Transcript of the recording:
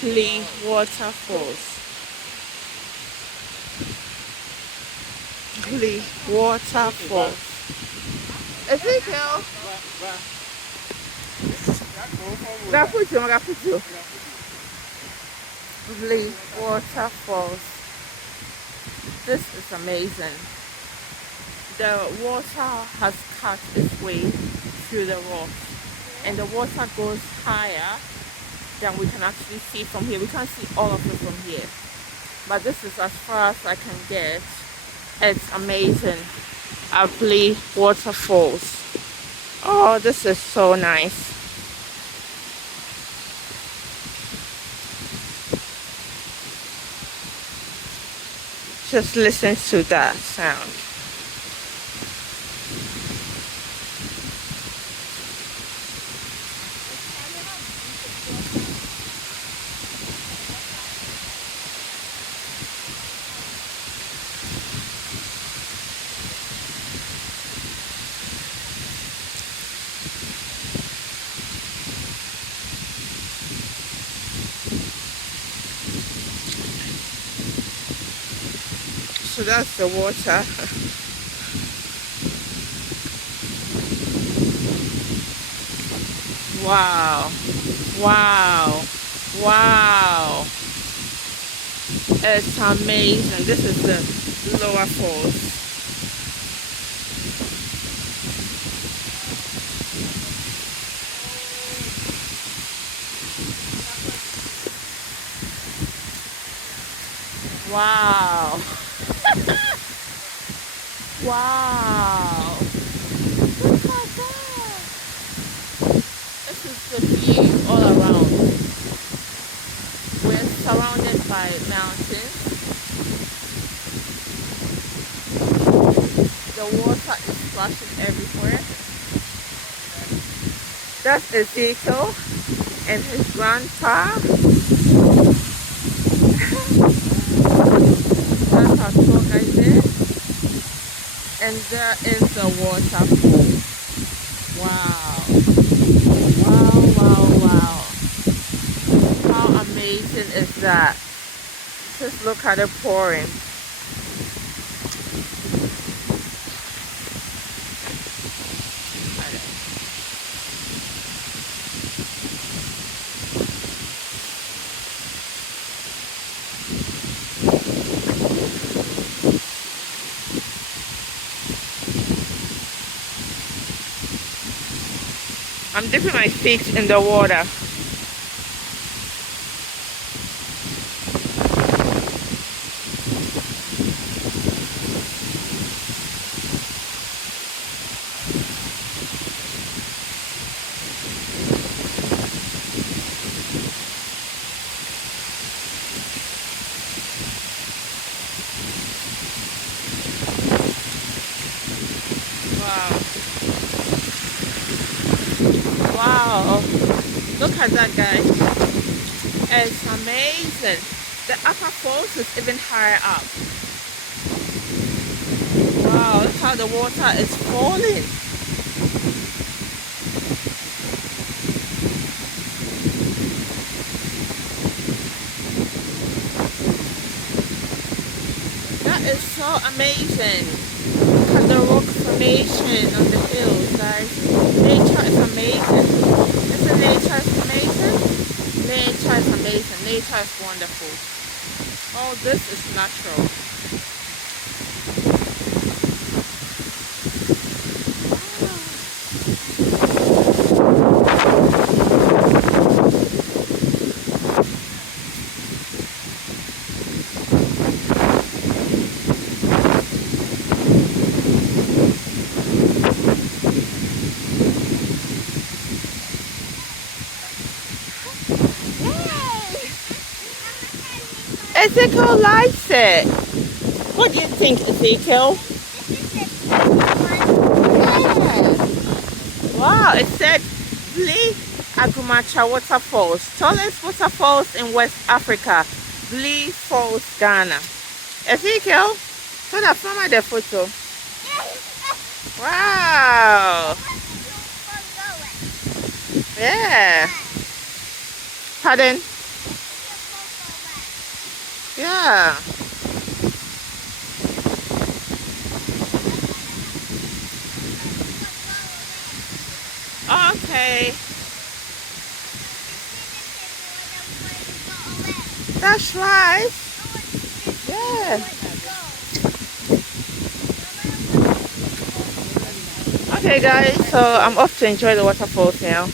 Vli Waterfalls. Vli Waterfalls. Ezekiel, Gafujo. Vli Waterfalls. This is amazing. The water has cut its way through the rocks, and the water goes higher than we can actually see from here. We can't see all of it from here, but this is as far as I can get. It's amazing. Vli Waterfalls. Oh, this is so nice. Just listen to that sound. So that's the water. Wow. Wow. Wow. It's amazing. This is the lower falls. Wow. Wow. Look at that. This is the view all around. We're surrounded by mountains. The water is splashing everywhere. That's Ezekiel and his grandpa. That's our tour guide there. And there is the waterfall. Wow. Wow, wow, wow. How amazing is that? Just look at it pouring. I'm dipping my feet in the water. Wow. Wow. Look at that, guys. It's amazing. The upper falls is even higher up. Wow, look how the water is falling. That is so amazing. Look at the rock formation on the hills, guys. Nature is amazing. Isn't nature is amazing? Nature is amazing. Nature is wonderful. All this is natural. Ezekiel likes it. What do you think, Ezekiel? Yeah. Wow, it said Vli Waterfalls, tallest waterfalls in West Africa. Vli Falls, Ghana. Ezekiel, so that from the photo. Wow. well. Yeah. Pardon? Yeah. Okay. That's right. Yeah. Okay, guys. So I'm off to enjoy the waterfalls now.